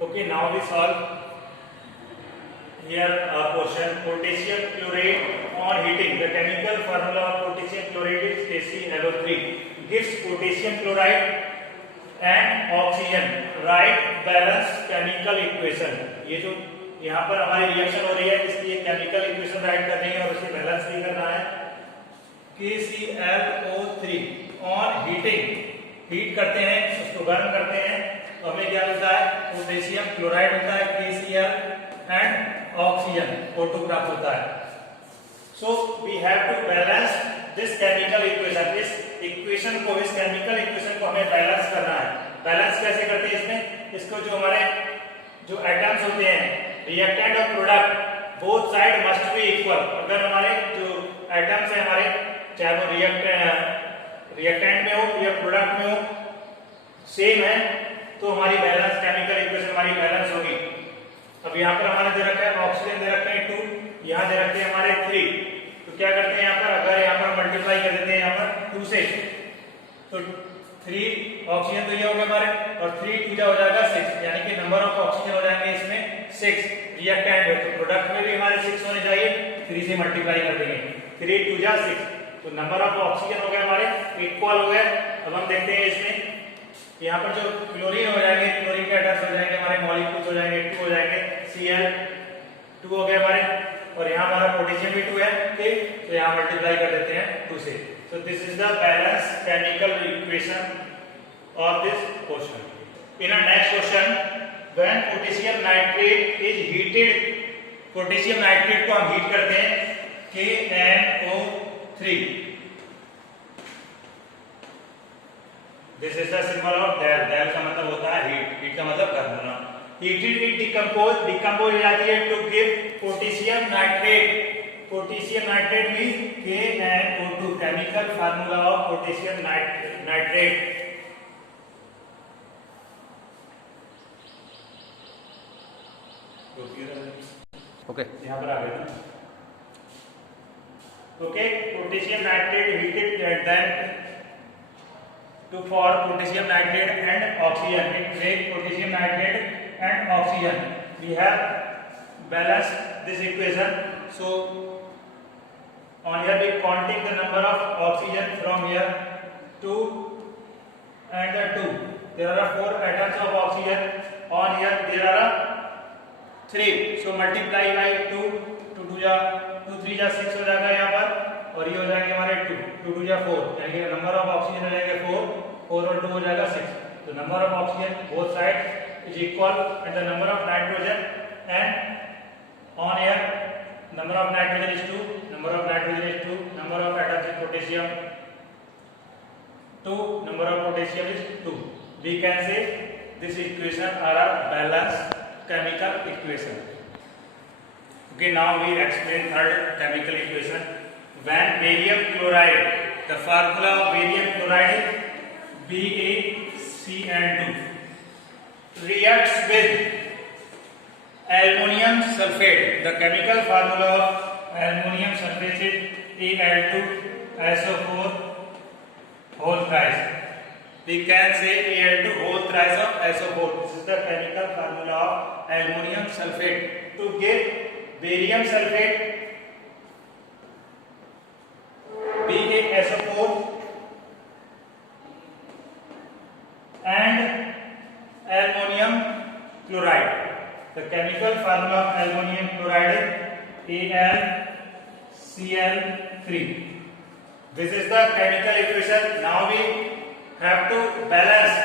Okay, now we solve here a question. Potassium chloride on heating. The chemical formula of potassium chloride is KClO3. Gives potassium chloride and oxygen. Write balance chemical equation. ये जो यहाँ पर हमारी reaction हो रही है इसकी chemical equation right करनी है और उसे बैलेंस भी करना है. KClO3 on heating. हीट करते हैं, उसको गर्म करते हैं तो हमें क्या मिलता है? पोटेशियम क्लोराइड मिलता है KCl एंड ऑक्सीजन O2 प्राप्त होता है. So we have to balance this chemical equation. इस इक्वेशन को, इस केमिकल इक्वेशन को हमें बैलेंस करना है. बैलेंस कैसे करते हैं इसमें? इसको जो हमारे जो एटम्स होते हैं, रिएक्टेंट और product, both side must be equal. अगर हमारे जो एटम्स है हमारे, चाहे वो रिएक्टेंट में हो या प्रोडक्ट में हो, सेम है तो हमारी बैलेंस केमिकल इक्वेशन हमारी बैलेंस होगी. अब यहाँ पर हमारे दे रखा है ऑक्सीजन दे रखे हैं 2, यहाँ दे रखे हैं हमारे 3. तो क्या करते हैं यहाँ पर? अगर यहाँ पर मल्टीप्लाई कर देते हैं यहाँ पर 2 से, तो 3 ऑक्सीजन तो ये हो गया हमारे, और 3 2 हो जाएगा 6, यानी कि नंबर ऑफ ऑक्सीजन हो जाएंगे इसमें 6. रिएक्टेंट है तो प्रोडक्ट में भी हमारे 6 होने चाहिए, 3 से मल्टीप्लाई कर देंगे. 3 2 6, तो नंबर ऑफ ऑक्सीजन हो गए हमारे इक्वल हो गए. अब हम देखते हैं इसमें यहाँ पर जो क्लोरीन हो जाएंगे, क्लोरीन के एटम्स हो जाएंगे हमारे, मॉलिक्यूल्स हो जाएंगे 2 हो जाएंगे, Cl 2 हो गए हमारे, और यहाँ हमारा पोटेशियम भी 2 है. ठीक, तो यहाँ मल्टीप्लाई कर देते हैं 2 से. So this is the balance chemical equation of this question. In our next question, when potassium nitrate is heated, potassium nitrate को हम हीट करते हैं KNO3. This is the symbol of Dal. Dal का मतलब होता है हीट, हीट का मतलब गर्म होना. Heated it decompose हो जाती है to give potassium nitrate. Potassium nitrate means KNO2. Chemical formula of potassium nitrate. Okay. यहाँ पर आ गया. Okay, potassium nitrate heated then to form potassium nitrate and oxygen. It makes potassium nitrate and oxygen. We have balanced this equation. So on here we counting the number of oxygen from here 2 and the 2. There are 4 atoms of oxygen. On here there are 3. So multiply by 2. 2 3 6 हो जाएगा यहाँ पर, और ये हो जाएंगे हमारे 2 2 4, यानी कि नंबर ऑफ ऑक्सीजन हो जाएंगे 4 और 2 हो जाएगा 6. तो number of oxygen both side is equal and the number of nitrogen and on air number of nitrogen is 2, number of nitrogen is 2, number of atoms in potassium 2, number of potassium is 2. We can say this equation are a balanced chemical equation. Okay, now we explain third chemical equation. When barium chloride, the formula of barium chloride is BaCN2, reacts with aluminum sulfate. The chemical formula of aluminum sulfate is Al2SO4 whole thrice. We can say Al2 whole thrice of SO4. This is the chemical formula of aluminum sulfate. To get barium sulfate BaSO4 and aluminum chloride. The chemical formula of aluminum chloride is AlCl3. This is the chemical equation. Now we have to balance.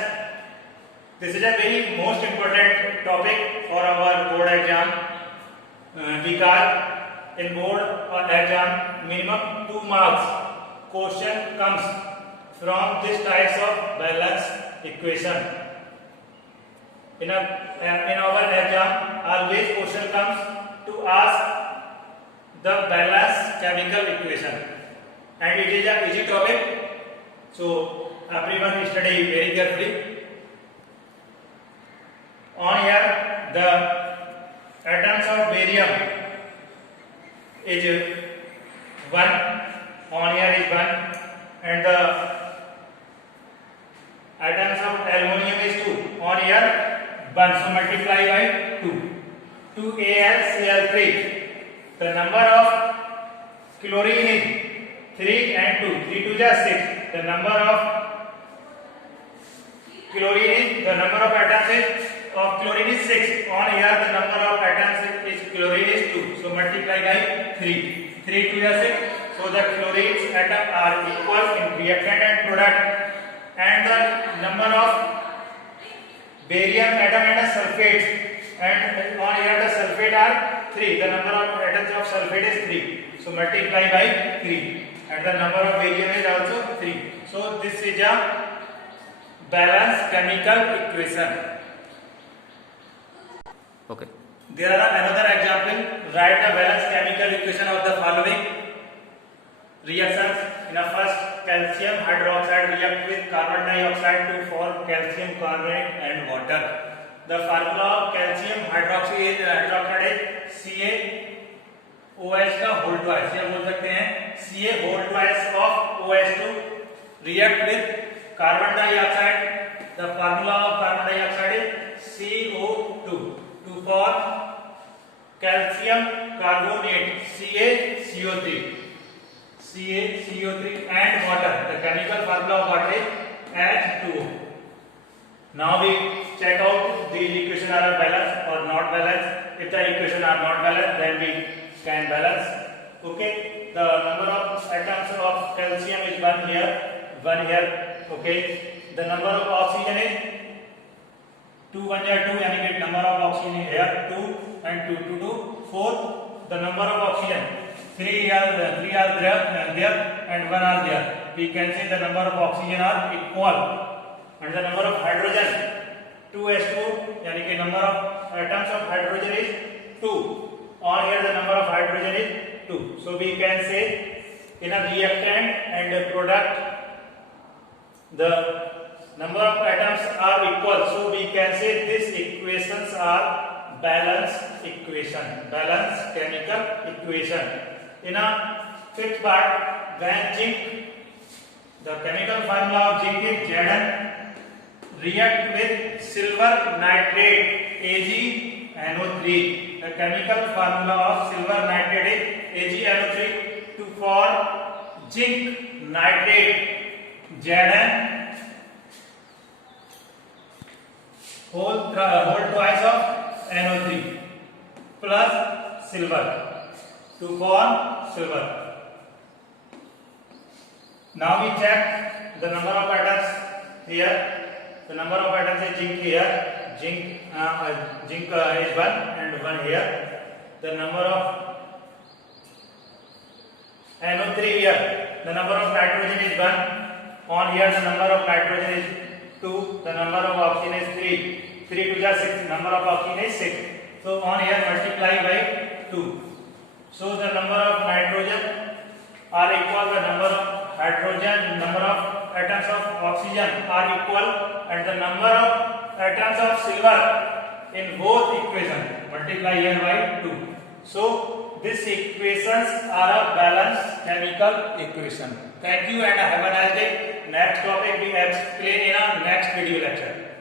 This is a very most important topic for our board exam, because in board or exam minimum 2 marks question comes from this types of balance equation. In our exam, always question comes to ask the balanced chemical equation, and it is a easy topic. So everyone study very carefully. On here, the atoms of barium is 1. On here is 1, and the atoms of aluminum is 2. On here 1, so multiply by 2. 2AlCl3. The number of chlorine is 3 and 2. 3 2 is 6. The number of chlorine is, the number of atoms is of chlorine is 6. On here the number of atoms is chlorine is 2. So multiply by 3. 3 2 is 6. So the chlorine's atom are equal in reactant and product. And the number of barium atom and sulfates, and on here the sulfate are 3. The number of atoms of sulfate is 3. So multiply by 3. And the number of barium is also 3. So this is a balanced chemical equation. Okay. There are another example. Write the balanced chemical equation of the following reactions. In a first, calcium hydroxide react with carbon dioxide to form calcium carbonate and water. The formula of calcium hydroxide is CaOH का whole twice, या बोल सकते हैं Ca whole twice of OH2 react with carbon dioxide. The formula of carbon dioxide is CO2 to form calcium carbonate CaCO3 and water. The chemical formula of water is H2O. Now we check out these equations are balanced or not balanced. If the equations are not balanced, then we can balance. Okay, the number of atoms of calcium is 1 here. Okay, the number of oxygen is 2 1 here 2, यानी कि number of oxygen here 2 and 2 2 2 4. The number of oxygen 3 are there and 1 are there. We can say the number of oxygen are equal. And the number of hydrogen 2s2, यानी कि number of atoms of hydrogen is 2. On here the number of hydrogen is 2. So we can say in a reactant and a product the number of atoms are equal. So we can say these equations are balanced equation, balanced chemical equation. In a fifth part, when zinc, the chemical formula of zinc is Zn react with silver nitrate AgNO3. The chemical formula of silver nitrate is AgNO3 to form zinc nitrate Zn whole twice of NO3 plus silver to form silver. Now we check the number of atoms here. The number of atoms is zinc here. Zinc is 1 and 1 here. The number of NO3 here. The number of nitrogen is 1. On here the number of nitrogen is 2. The number of oxygen is 3. 3 2 is 6. Number of oxygen is 6. So on here multiply by 2. So the number of nitrogen are equal. The number of hydrogen, number of atoms of oxygen are equal, and the number of atoms of silver in both equations multiply here by 2. So these equations are a balanced chemical equation. Thank you and have a nice day. Next topic we explain in our next video lecture.